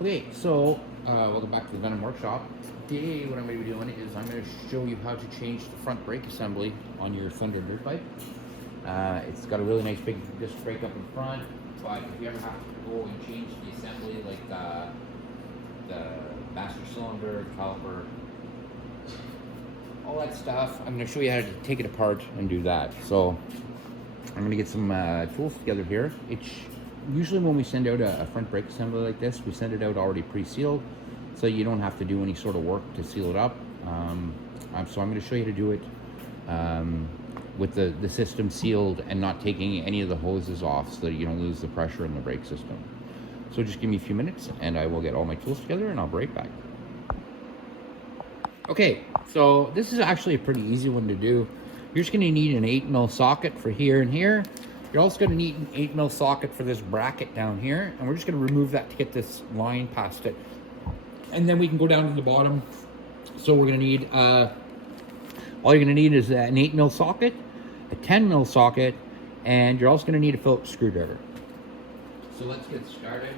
Okay, so welcome back to the Venom Workshop. Today, what I'm going to be doing is I'm going to show you how to change the front brake assembly on your Thunder dirt bike. It's got a really nice big disc brake up in front, but if you ever have to go and change the assembly, like the master cylinder, caliper, all that stuff, I'm going to show you how to take it apart and do that. So I'm going to get some tools together here. It's usually when we send out a front brake assembly like this, we send it out already pre-sealed, so you don't have to do any sort of work to seal it up. So I'm going to show you how to do it with the system sealed and not taking any of the hoses off, so that you don't lose the pressure in the brake system. So just give me a few minutes and I will get all my tools together and I'll be right back. Okay, so this is actually a pretty easy one to do. You're just going to need an 8mm socket for here and here. You're also going to need an 8mm socket for this bracket down here, and we're just going to remove that to get this line past it. And then we can go down to the bottom. So we're going to need, all you're going to need is an 8mm socket, a 10mm socket, and you're also going to need a Phillips screwdriver. So let's get started.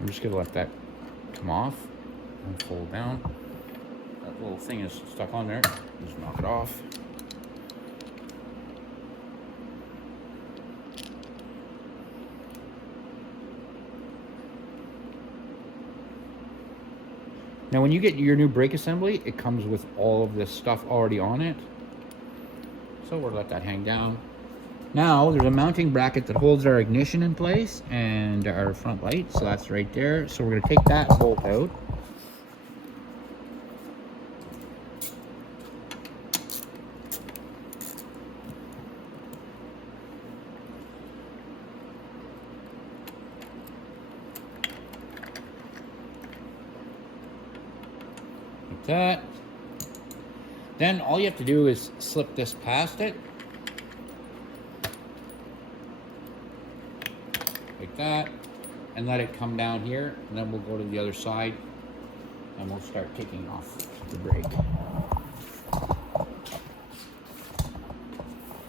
I'm just going to let that come off and fold down. That little thing is stuck on there. Just knock it off. Now when you get your new brake assembly, it comes with all of this stuff already on it. So we'll let that hang down. Now there's a mounting bracket that holds our ignition in place and our front light, so that's right there. So we're going to take that bolt out. Like that. Then all you have to do is slip this past it. Like that, and let it come down here, and then we'll go to the other side and we'll start taking off the brake.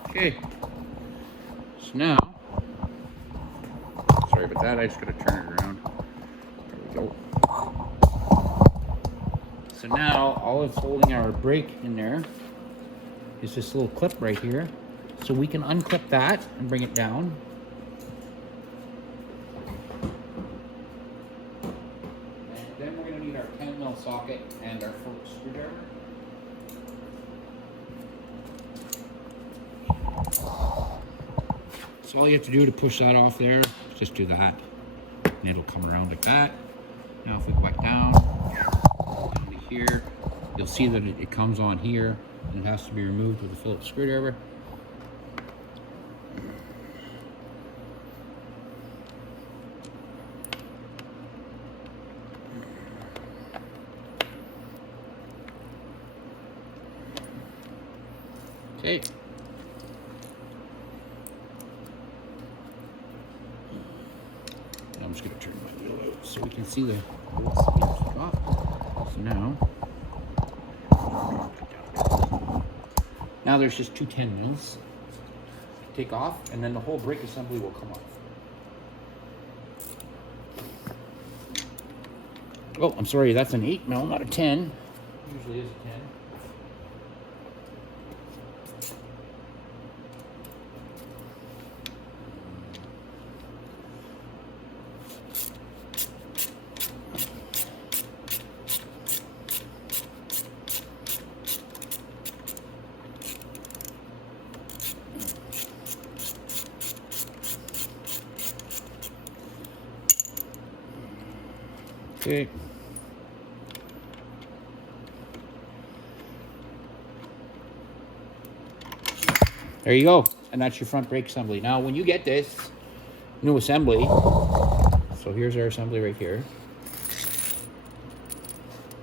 Okay, so now, sorry about that, I just gotta turn it around. There we go. So now all that's holding our brake in there is this little clip right here, so we can unclip that and bring it down. Then we're going to need our 10mm socket and our Phillips screwdriver. So all you have to do to push that off there, just do that. And it'll come around like that. Now if we go back down to here, you'll see that it comes on here and it has to be removed with a Phillips screwdriver. Okay. I'm just going to turn my wheel out so we can see the off. So now there's just two 10mm. Take off, and then the whole brake assembly will come off. Oh, I'm sorry, that's an 8mm, not a 10. Usually is a 10. Okay. There you go. And that's your front brake assembly. Now, when you get this new assembly, so here's our assembly right here.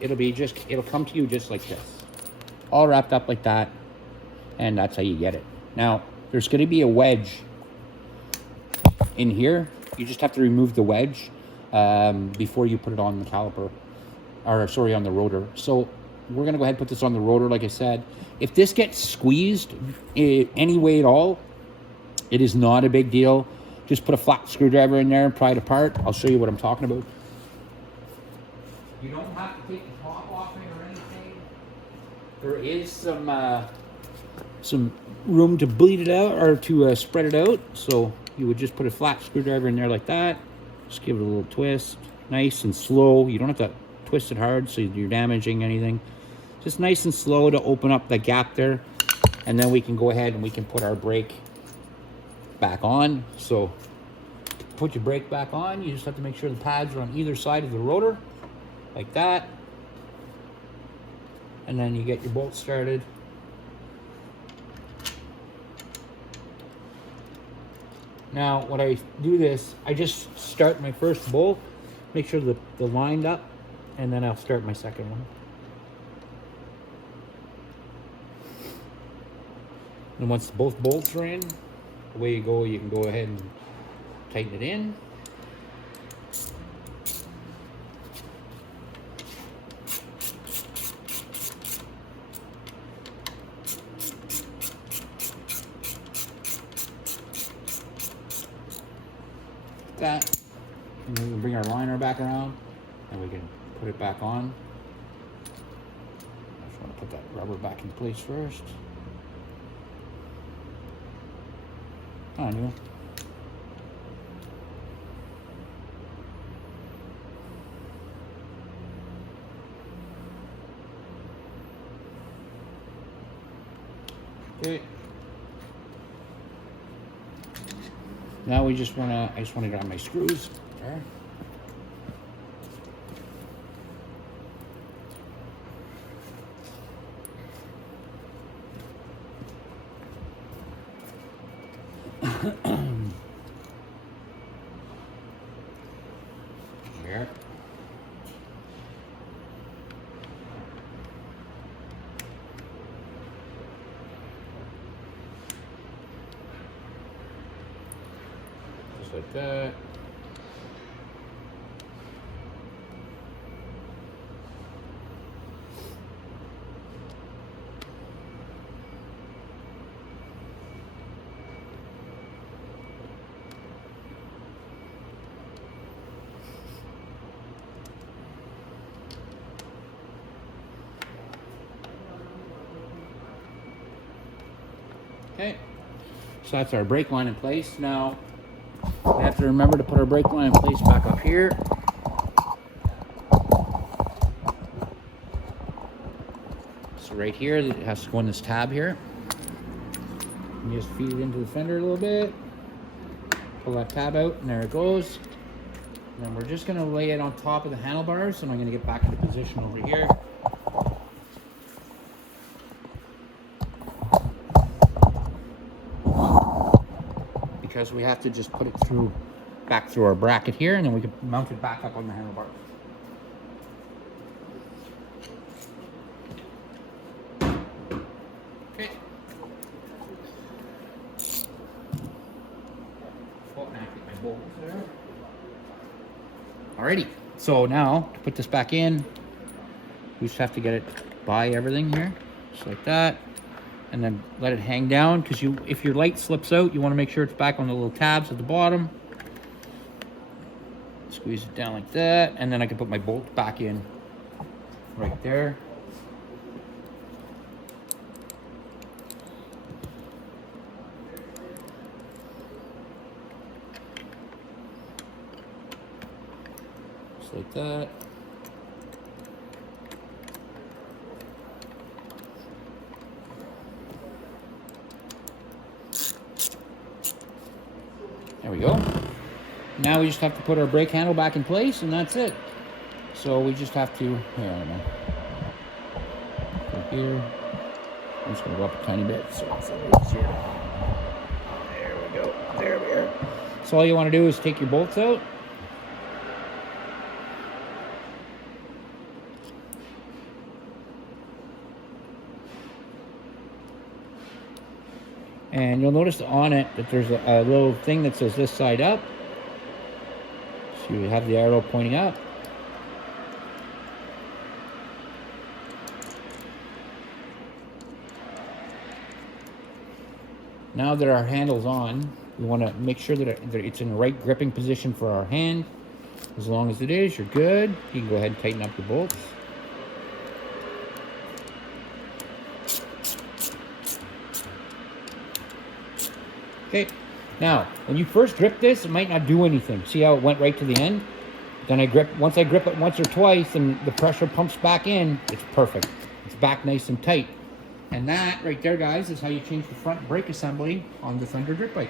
It'll come to you just like this. All wrapped up like that. And that's how you get it. Now, there's going to be a wedge in here. You just have to remove the wedge before you put it on the caliper. Or, sorry, on the rotor. So, we're going to go ahead and put this on the rotor, like I said. If this gets squeezed any way at all, it is not a big deal. Just put a flat screwdriver in there and pry it apart. I'll show you what I'm talking about. You don't have to take the top off it or anything. There is some room to bleed it out or to spread it out. So you would just put a flat screwdriver in there like that. Just give it a little twist. Nice and slow. You don't have to twist it hard so you're damaging anything. Just nice and slow to open up the gap there. And then we can go ahead and we can put our brake back on. So to put your brake back on, you just have to make sure the pads are on either side of the rotor, like that. And then you get your bolt started. Now, when I do this, I just start my first bolt, make sure that they're lined up, and then I'll start my second one. And once both bolts are in, away you go, you can go ahead and tighten it in. That. And then we can bring our liner back around and we can put it back on. I just want to put that rubber back in place first. On you. Okay. Now I just want to get on my screws. There. Here. Just like that. Okay, so that's our brake line in place. Now, we have to remember to put our brake line in place back up here. So right here, it has to go in this tab here. And you just feed it into the fender a little bit. Pull that tab out, and there it goes. And then we're just gonna lay it on top of the handlebars, and I'm gonna get back into position over here. Because we have to just put it back through our bracket here, and then we can mount it back up on the handlebar. Okay. Oh, and I keep my bolts there. Alrighty. So now to put this back in, we just have to get it by everything here, just like that. And then let it hang down, because if your light slips out, you want to make sure it's back on the little tabs at the bottom. Squeeze it down like that, and then I can put my bolt back in right there. Just like that. There we go. Now we just have to put our brake handle back in place, and that's it. So we just have to, here, I don't know. Right here. I'm just going to go up a tiny bit so it's a little easier. There we go. There we are. So all you want to do is take your bolts out. And you'll notice on it that there's a little thing that says this side up. So you have the arrow pointing up. Now that our handle's on, we want to make sure that it's in the right gripping position for our hand. As long as it is, you're good. You can go ahead and tighten up your bolts. Okay, now when you first grip this, it might not do anything. See how it went right to the end? Then once I grip it once or twice and the pressure pumps back in, it's perfect. It's back nice and tight. And that right there, guys, is how you change the front brake assembly on the Thunder dirt bike.